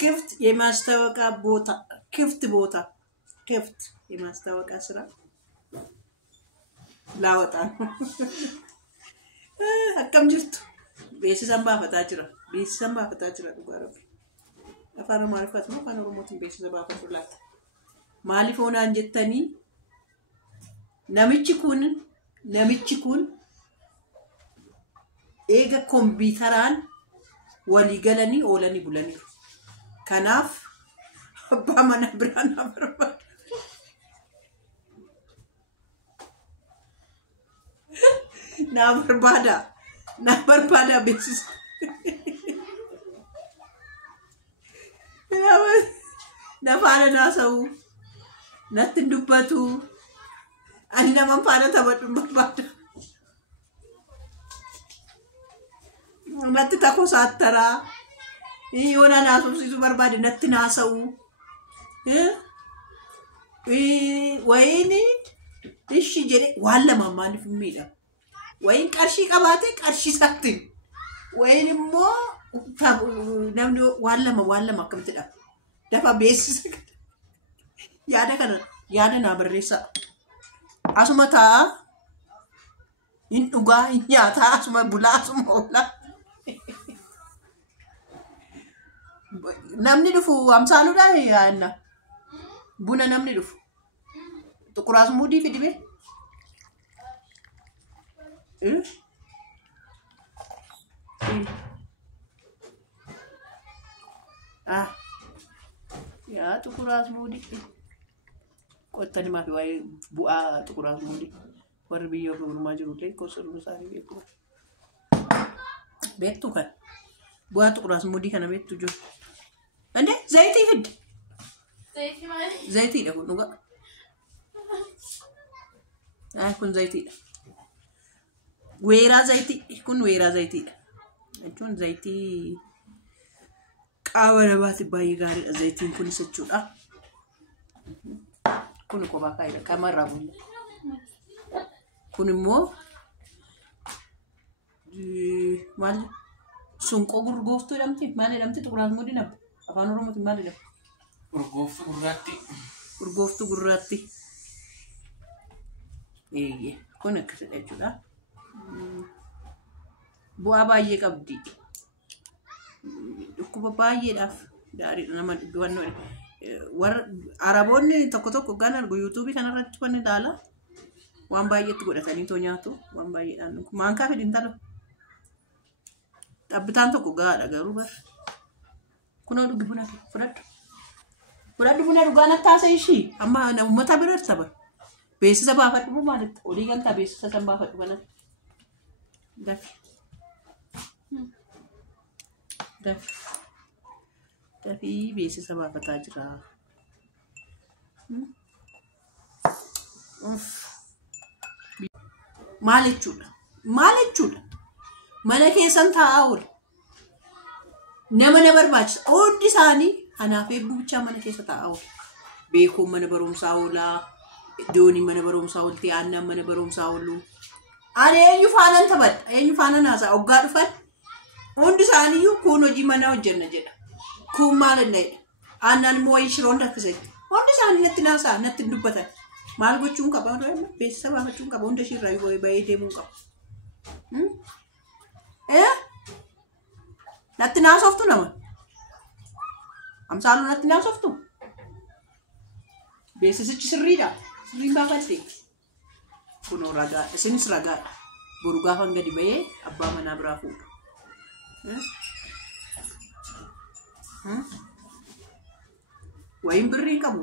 ክፍት የማስታወቂያ ቦታ ክፍት የማስታወቂያ ስራ ላወጣ akkam jirtu beeksisan baafataa jira dhugaarab afaan amaariffaatiin afaan oromootiin beeksisa baafatu laata maaliif oonaan jettanii namichi kun eega kompiitaraan walii galanii oolanii bulaniiru kanaaf abbaa mana biraan na barbada beeksisa na faana naasa'u natti dubbatu ani nama faana taphadhu barbada natti takko saattara yoona naasofsiisu barbaade natti naasa'u wayini ishi jedhe waan lama maaliif miidha wayin qarshii qabaate qarshii saatti wayin immoo namni waan lama akkamitti dha dafa beeksisa yaada naa barreessa asuma taa in dhugaa in nyaataa asuma bulaa asuma oolaa namni dhufu amsaaluudha yaanna buna namni dhufu Tuquraas mudii fidibee yaa tuquraas mudii qottani maafi waa'ee bu'aa tuquraas mudii warri biyya gurguramaa jirullee kosoruu isaanii beektu kan bu'aa tuquraas mudii kana beektu jiru ande zayitii fidde zayitiidha kun dhugaa kun zayitiidha weeraa zayitii kun weeraa zayitiidha jechuun zayitii qaama namaatti baay'ee gaariidha zayitiin kunis jechuudha kun kophaa kaa'edha qamarraa bunne kun immoo maal sunqoo gurgooftuu jedhamti maal jedhamti tuquraas mudii nabba afaan oromootiin maal jedhamti urgooftuu gurraatti kun akkasidha jechuudha bu'aa baay'ee qabdi dhukkuba baay'eedhaaf gaariidha nama dhibbannoodha warra araboonni tokko gana argu yuutuubii kanarratti wanni ilaala waan baay'eetti godhatanii too nyaatu waan baay'eedhaan maankaa fidin talo xabbitaan tokko gaadha garuu bar kunoo dhugi buna fudhadhu buna dhugaan attaasa ishii amma uummata biratti saba beeksisa baafadhu maalitti olii galtaa beeksisa san baafadhu kanatti dafii beeksisa baafataa jira maal jechuudha mana keessan taa'aa oolu nama na barbaachisa hundi isaanii anaaf eebbuu bichaa mana keessa taa'aa oolu beekuun mana barumsaa oolaa doonii mana barumsaa oolti aannan mana barumsaa oolu ani eenyu faanan taphadha eenyu faanan haasa'a hoggaa dhufan hundi isaaniiyyuu kun hojii mana hojjenna jedha kun maal illee aannan immoo wayii shiroon daffisatti hundi isaanii natti naasa'a natti dubbatan maal gochuun qaba beeksisa baafachuun qaba hunda ishirraa bahee deemuun qaba natti naasoftu nama amsaaluu natti naasoftu beeksisichi sirriidha sirriin baafadhe kunoo ragaa isinis ragaadha boru gaafan gadi bahee abbaa manaa biraa fuudha wayin birrii qabu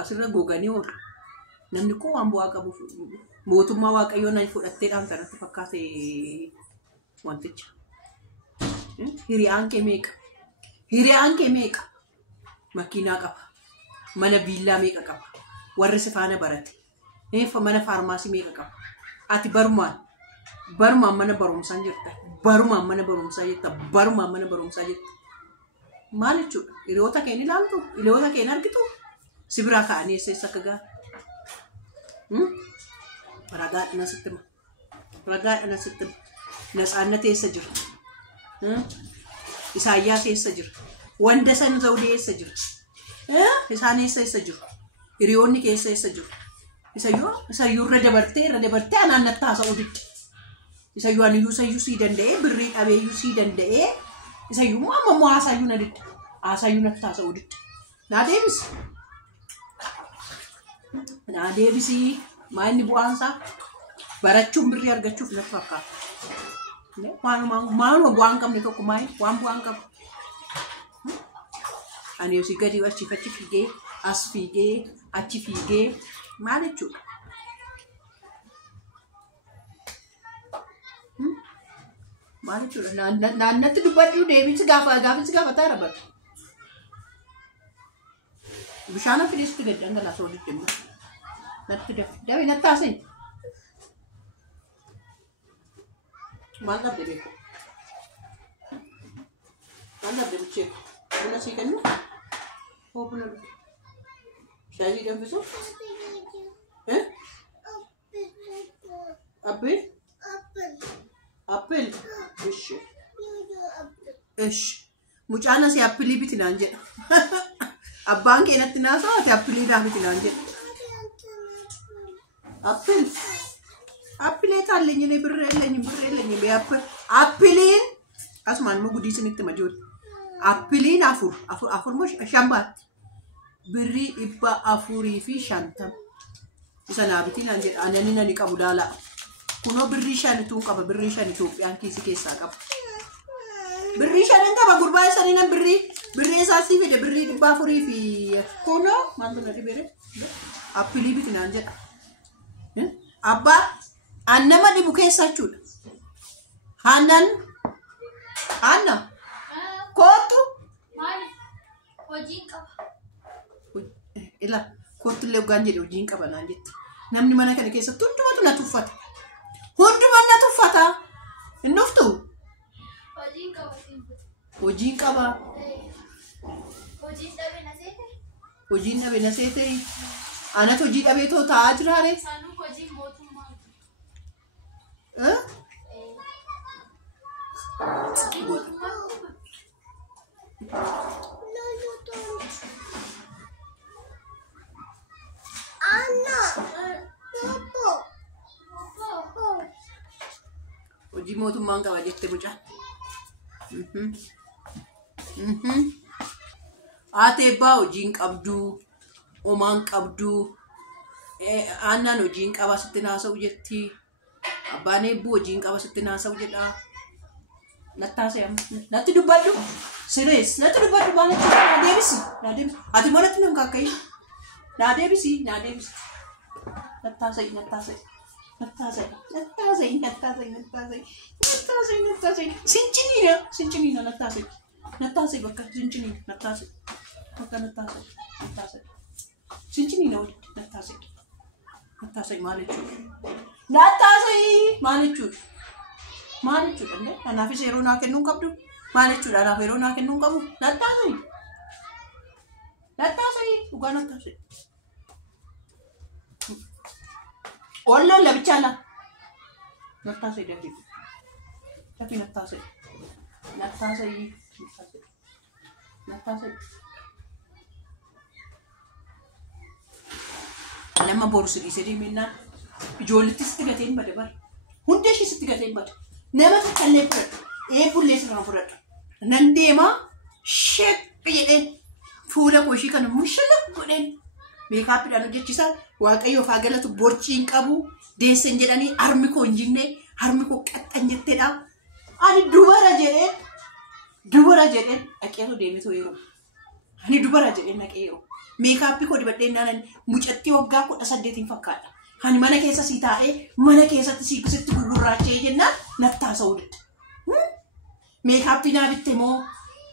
asirra goganii oolu namni koo waan bu'aa qabu mootummaa waaqayyoon ani fudhatteedhaan kanatti fakkaate wanticha hiriyaan kee meeqa makiinaa qaba mana viillaa meeqa qaba warri si faana barate mana faarmaasii meeqa qaba ati barumaan mana barumsaa jirta barumaan mana barumsaa jirta maal jechuudha hiriyoota kee ni ilaaltu hiriyoota kee ni argitu si biraa ka'anii eessa akka ga'a ragaadhana sittima natsaannat eessa jira isaayyaas eessa jira wanda san zawdee eessa jiru? Isaan eessa jiru? Hiriyoonni keessa eessa jiru? Isayyuu irra dabartee anaan natti haasa'uu didde. Isayyuu aniyyuu sii danda'ee birrii dhabeeyyuu sii danda'ee isayyuu ammoo haasayyuu na didde. Haasayyuu natti haasa'uu didde. Naa deebisi. Maa inni bu'aansaa barachuun birrii argachuuf natti fakkaata. Maaluma bu'aan qabne tokko waan bu'aan qabu. Ani osii gadi achi fiigee as fiigee achi fiigee maal jechuudha? Maal jechuudha? Naannatti dubbadhu deebiinsi gaafataa rabar. Bishaan fideessitti gadi dhangalaasoo walitti immoo. Natti dafi natti haasa'e. Maal dhabde beeku? Maal dhabde buchee? Buna sii kennu? Hoo buna dhugu? Shaayii danfisu? Appil? Appil? Ishi. Mucaan asii appilii biti naan jedha. Abbaan kee natti naasaa ati appilii naa biti naan jedha. Appil? Appilee taallenyi birreellenyi bee appiliin asumaan immoo gudii isinitti majooti. Appiliin afur moo shambaatti birrii 450 isa naabitiin naan jedha. Anani nani qabu daalaa kunoo birrii 5 tuun qaba. Birrii 5 Itoophiyaan kiisii keessaa qaba. Birrii 5 qaba gurbaa isanii nan birrii isaa sii fide birrii 400 kunoo maaltu na dhibere appilii biti naan jedha. Abbaa annama dhibu keessa jechuudha. Hanna kootu hojiin qaba. Ila kootu illee ugaan jedhe hojiin qaba naan jette. Namni mana kana keessatti hundumatu na tuffata. Hundumaan na tuffata. Hin dhuftu? Hojiin qaba. Hojiin qaba. Hojiin dhabe na seete. Hojiin dhabe na seete. Anatu hojii dhabee too taa'aa jiraare. Sanuu hojiin mootummaa. Hojii mootummaan qaba jette mucaan. Haati eebbaa hojiin qabdu, homaan qabdu, aannan hojiin qaba sitti naasa'u jetti. Abbaan eebbuu hojiin qaba sitti naasa'u jedha. Natti dubbadhu. Sirees natti dubbadhu baala jechuudha. Naa deebisi. Ati manatti nan kakka'ii. Naa deebisi. Nattaasa'i. Sinciniina nattaasa'i. Nattaasa'i bakka sinciniina nattaasa'i. Bakka nattaasa'i. Sinciniina walitti nattaasa'i. Nattaasa'i maal jechuudha? Nattaasa'i maal jechuudha? Maal jechuudha illee? Kanaafis yeroo naa kennuu qabdu. Maal jechuudha? Kanaaf yeroo naa kennuu qabu. Nattaasa'i. Dhugaa nattaasa'i. Walloon labichaa laa. Nattaasa'i dafi nattaasa'i. Nama boorsu dhiisee deemennaan ijoolletti sitti gateen bada bara. Hundee ishee sitti gateen bada. Nama tokkollee fudhadhu. Eebbullee sirraan fudhadhu. Nan deemaa sheekki jedheen fuula koo ishii kana mushalla godheen meekaappiidhaan hojjechiisaa waaqayyoof haa galatu borciin qabu deessen jedhanii harmi koo hin jinne harmi koo qaxxan jetteedha. Ani dubara jedheen dhaqeetu deemetoo yeroo. Ani dubara jedheen dhaqee yeroo. Meekaappii koo dibadheen naan mucattii waggaa 18 fakkaata. Ani mana keessa sii taa'ee mana keessatti sitti gugurraachee jennaan nattaasa'uu didda. Meekaappii naa bitte moo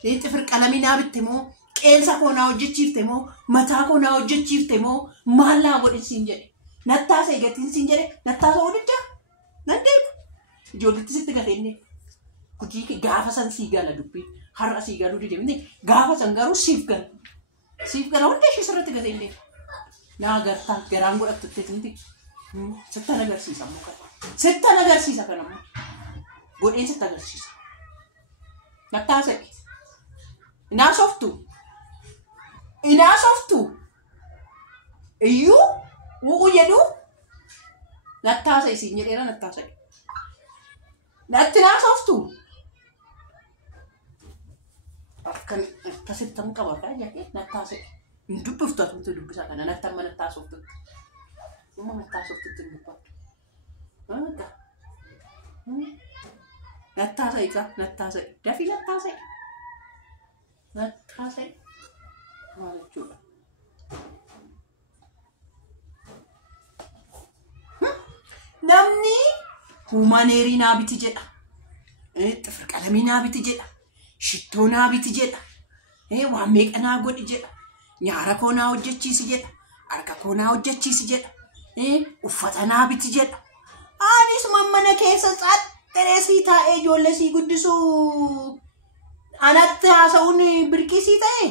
xifir qalamii naa bitte moo qeensa koo naa hojjechiifte moo mataa koo naa hojjechiifte moo maal naa godhin siin jedhe. Nattaasa'e gatiin siin jedhe nattaasa'uu didda. Nan deemu. Ijoolletti sitti gateenne. Hojii gaafa san sii gala dubbii. Har'a sii galuu didemne gaafa san garuu siif gala. Siif gala hunda ishee sirratti gateenne. Naa agartaa garaan godhattutti sittan agarsiisa muka. Sittan agarsiisa kanammoo. Godheen sittan agarsiisa. Nattaasa'i. Inaasoftu. Iyyuu wu'u jedhu nattaasa isin jedheera nattaasa. Natti naasoftu. Akkan akkasittan qaba kan jedhee nattaasa. Dubbiftu atumtu dubbisaa kana nattamma nattaasoftu. Uma nattaasoftu dubbiftu. Maka. Nattaasa ika nattaasa. Dafi nattaasa. Nattaasa. Maal jechuudha? Namni huumaneerii naa biti jedha. Xifir qalamii naa biti jedha. Shittoo naa biti jedha. Waan meeqa naa godhi jedha. Nyaara koo naa hojjechiisi jedha. Harka koo naa hojjechiisi jedha. Uffata naa biti jedha. Anis mana keessa xaxxeree sii taa'ee ijoollee sii guddisuu anatti haasa'uun birqii sii ta'e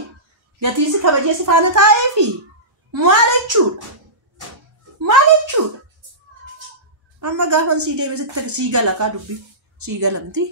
gatiinsi kabajee si faana taa'ee fi maal jechuudha? Amma gaafan sii deebisitti sii gala kaa dubbii sii galamti.